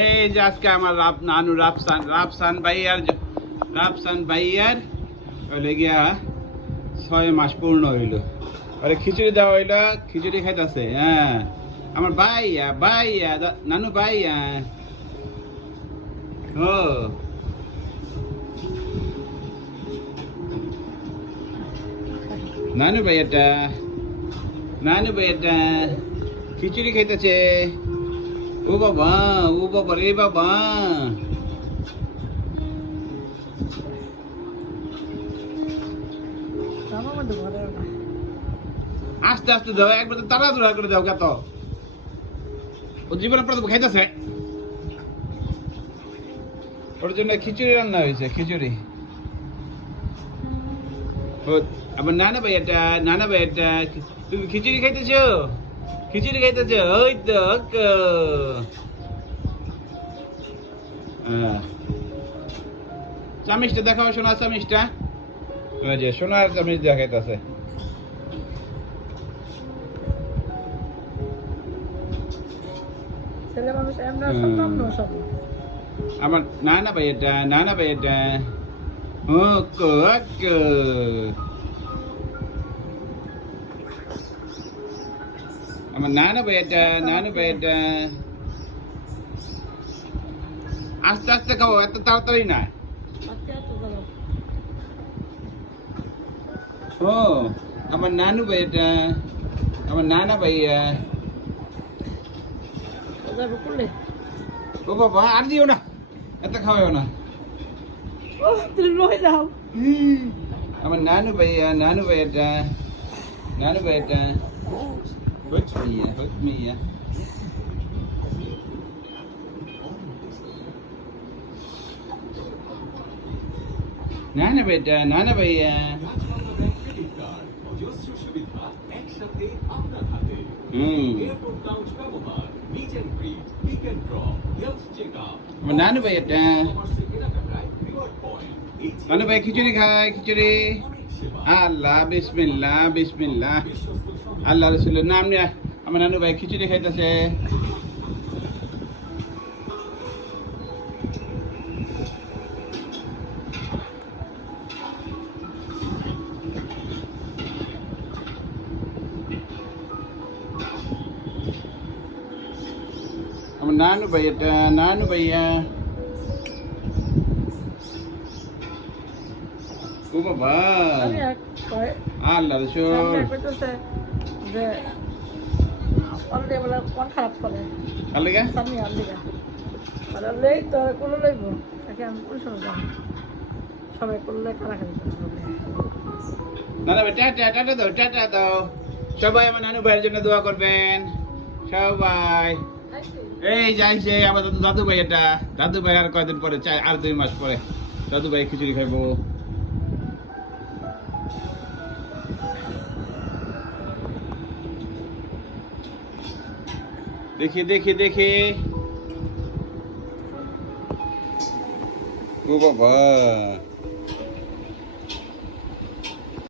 এই যে আজকে আমার নানু রাফসান ভাইয়ার হইলে গিয়া 6 মাস পূর্ণ হইল। ওরে খিচুড়ি দেওয়া হইলো, খিচুড়ি খাইতেছে। হ্যাঁ, আমার ভাইয়া নানু ভাইয়া। ও নানু ভাইয়াটা খিচুড়ি খাইতেছে। ও বাবা রে বাবা। আস্তে আস্তে দাও, একবার তো তাড়াতাড়ি করে দাও। কত ও জীবনে প্রথম খাইতেছে, ওর জন্য খিচুড়ি রান্না হয়েছে। খিচুড়ি আবার নানা ভাইয়াটা তুমি খিচুড়ি খাইতেছো? ওই তো চামিচটা দেখাও, সোনার চামিচটা। ওই যে সোনার চামিচ দেখাইতেছে। আমার নানা ভাইয়াটা ও আমার নানু ভাইয়াটা আস্তে আস্তে খাবো, এত তাড়াতাড়ি না। ও আমার নানু ভাইয়াটা, আমার নানা ভাইয়া। ও বাবা আর দিও না, এত খাওয়াও না। আমার নানু ভাইয়াটা hurt me. নানা ভাইয়া আমার নানু ভাই খিচুড়ি খায়। খিচুড়ি আল্লাহ বিসমিল্লাহ আল্লাহ রসুলের নাম নিয়ে আমার নানু ভাই খিচুড়ি খাইতেছে। আমার নানু ভাইয়া ও বাবা আল্লাহ রসুল খারাপ করে সবাই করলে টাটা দাও সবাই। আমার নানু ভাইয়ের জন্য দোয়া করবেন সবাই। এই যাইছে আমার দাদু ভাই, দাদু ভাই আর কয়দিন পরে, আর 2 মাস পরে দাদু ভাই খিচুড়ি খাইবো। দেখি ও বাবা